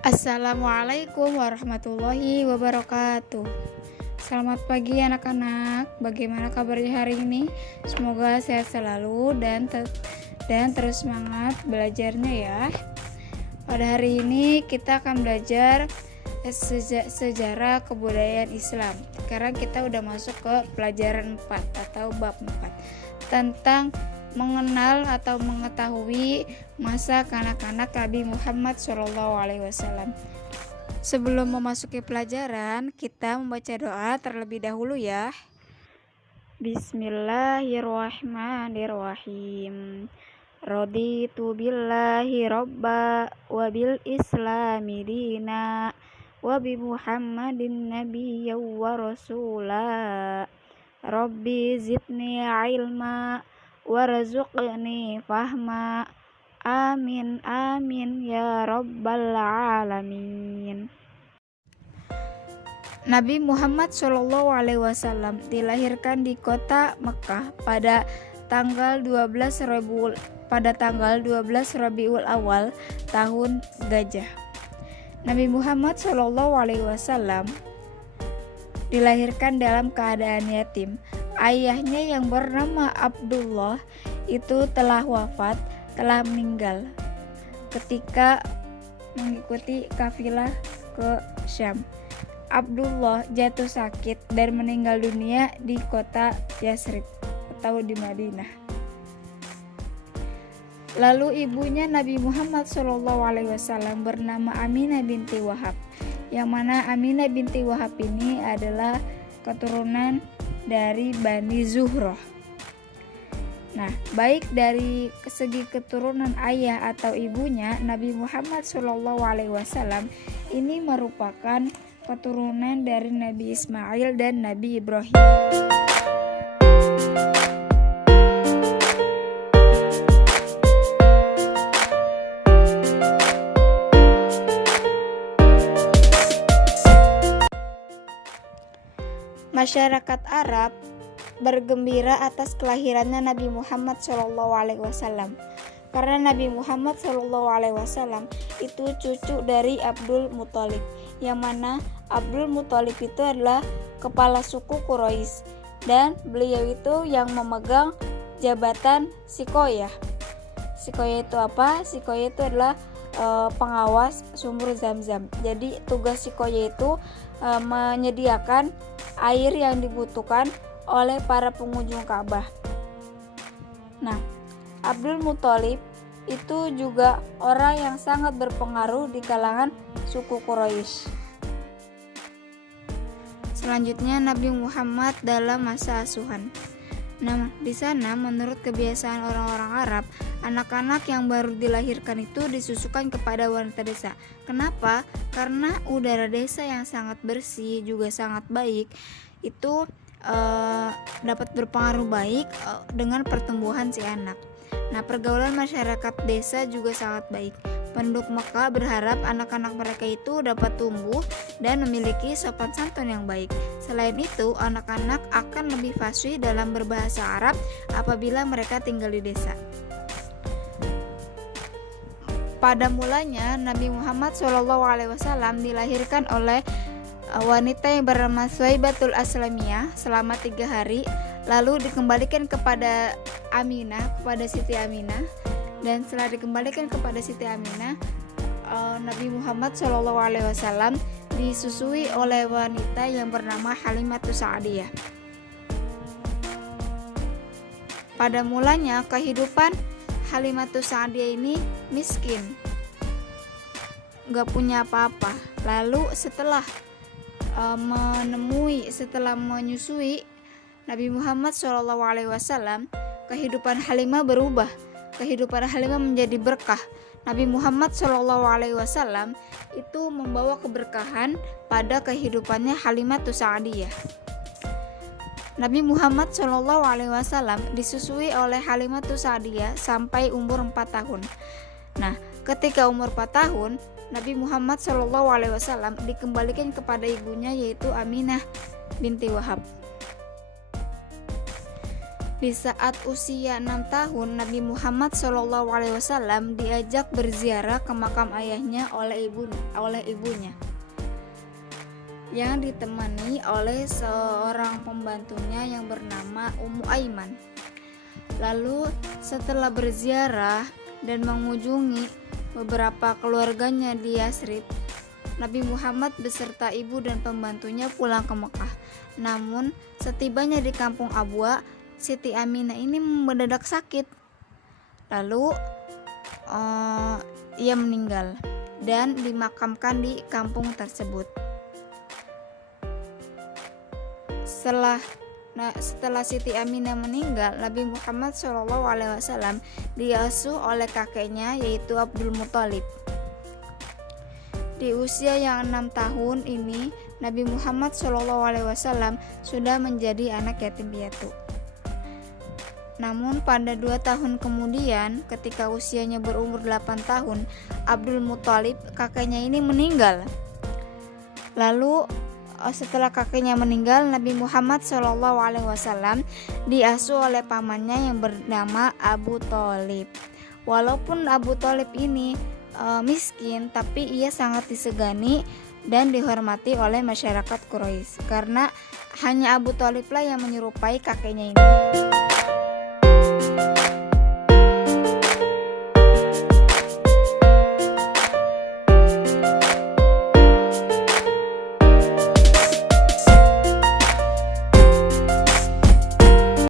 Assalamualaikum warahmatullahi wabarakatuh. Selamat pagi anak-anak. Bagaimana kabarnya hari ini? Semoga sehat selalu dan terus semangat belajarnya ya. Pada hari ini kita akan belajar sejarah kebudayaan Islam. Sekarang kita udah masuk ke pelajaran 4 atau bab 4 tentang mengenal atau mengetahui masa kanak-kanak Nabi Muhammad SAW. Sebelum memasuki pelajaran, kita membaca doa terlebih dahulu ya. Bismillahirrahmanirrahim. Raditu billahi robba wa bil islami dina wa bi Muhammadin nabiyya wa rasula. Rabbi zidni ilma warzuqni fahma. Amin amin ya rabbal alamin. Nabi Muhammad SAW dilahirkan di kota Mekah pada tanggal 12 Rabiul Awal tahun Gajah. Nabi Muhammad SAW dilahirkan dalam keadaan yatim. Ayahnya yang bernama Abdullah itu telah meninggal ketika mengikuti kafilah ke Syam. Abdullah jatuh sakit dan meninggal dunia di kota Yasrib atau di Madinah. Lalu ibunya Nabi Muhammad SAW bernama Aminah binti Wahab, yang mana Aminah binti Wahab ini adalah keturunan dari Bani Zuhroh. Nah, baik dari segi keturunan ayah atau ibunya, Nabi Muhammad SAW ini merupakan keturunan dari Nabi Ismail dan Nabi Ibrahim. Masyarakat Arab bergembira atas kelahirannya Nabi Muhammad SAW karena Nabi Muhammad SAW itu cucu dari Abdul Muthalib, yang mana Abdul Muthalib itu adalah kepala suku Quraisy dan beliau itu yang memegang jabatan Sikoyah. Sikoyah itu apa? Sikoyah itu adalah pengawas sumur Zam-Zam. Jadi tugas Sikoyah itu menyediakan air yang dibutuhkan oleh para pengunjung Ka'bah. Nah, Abdul Muthalib itu juga orang yang sangat berpengaruh di kalangan suku Quraisy. Selanjutnya Nabi Muhammad dalam masa asuhan. Nah, di sana menurut kebiasaan orang-orang Arab, anak-anak yang baru dilahirkan itu disusukan kepada wanita desa. Kenapa? Karena udara desa yang sangat bersih juga sangat baik itu dapat berpengaruh baik dengan pertumbuhan si anak. Nah, pergaulan masyarakat desa juga sangat baik. Penduduk Mekah berharap anak-anak mereka itu dapat tumbuh dan memiliki sopan santun yang baik. Selain itu, anak-anak akan lebih fasih dalam berbahasa Arab apabila mereka tinggal di desa. Pada mulanya, Nabi Muhammad SAW dilahirkan oleh wanita yang bernama Suwaibatul Aslamiyah selama 3 hari, lalu dikembalikan kepada Siti Aminah, dan setelah dikembalikan kepada Siti Aminah, Nabi Muhammad SAW disusui oleh wanita yang bernama Halimatus Sa'diyah. Pada mulanya kehidupan Halimatus Sa'diyah ini miskin, gak punya apa-apa. Lalu setelah menyusui Nabi Muhammad SAW, kehidupan Halimah berubah. Kehidupan Halimah menjadi berkah. Nabi Muhammad SAW itu membawa keberkahan pada kehidupannya Halimatus Sa'diyah. Nabi Muhammad SAW disusui oleh Halimatus Sa'diyah sampai umur 4 tahun. Nah, ketika umur 4 tahun, Nabi Muhammad SAW dikembalikan kepada ibunya, yaitu Aminah binti Wahab. Di saat usia 6 tahun, Nabi Muhammad SAW diajak berziarah ke makam ayahnya oleh ibunya, yang ditemani oleh seorang pembantunya yang bernama Ummu Aiman. Lalu setelah berziarah dan mengunjungi beberapa keluarganya di Yasrib, Nabi Muhammad beserta ibu dan pembantunya pulang ke Mekah. Namun setibanya di kampung Abwa, Siti Aminah ini mendadak sakit. Lalu ia meninggal dan dimakamkan di kampung tersebut. Setelah Siti Aminah meninggal, Nabi Muhammad SAW diasuh oleh kakeknya, yaitu Abdul Muthalib. Di usia yang 6 tahun ini, Nabi Muhammad SAW sudah menjadi anak yatim piatu. Namun pada 2 tahun kemudian, ketika usianya berumur 8 tahun, Abdul Muthalib, kakeknya ini meninggal. Lalu setelah kakeknya meninggal, Nabi Muhammad SAW diasuh oleh pamannya yang bernama Abu Thalib. Walaupun Abu Thalib ini miskin, tapi ia sangat disegani dan dihormati oleh masyarakat Quraisy karena hanya Abu Thalib lah yang menyerupai kakeknya ini.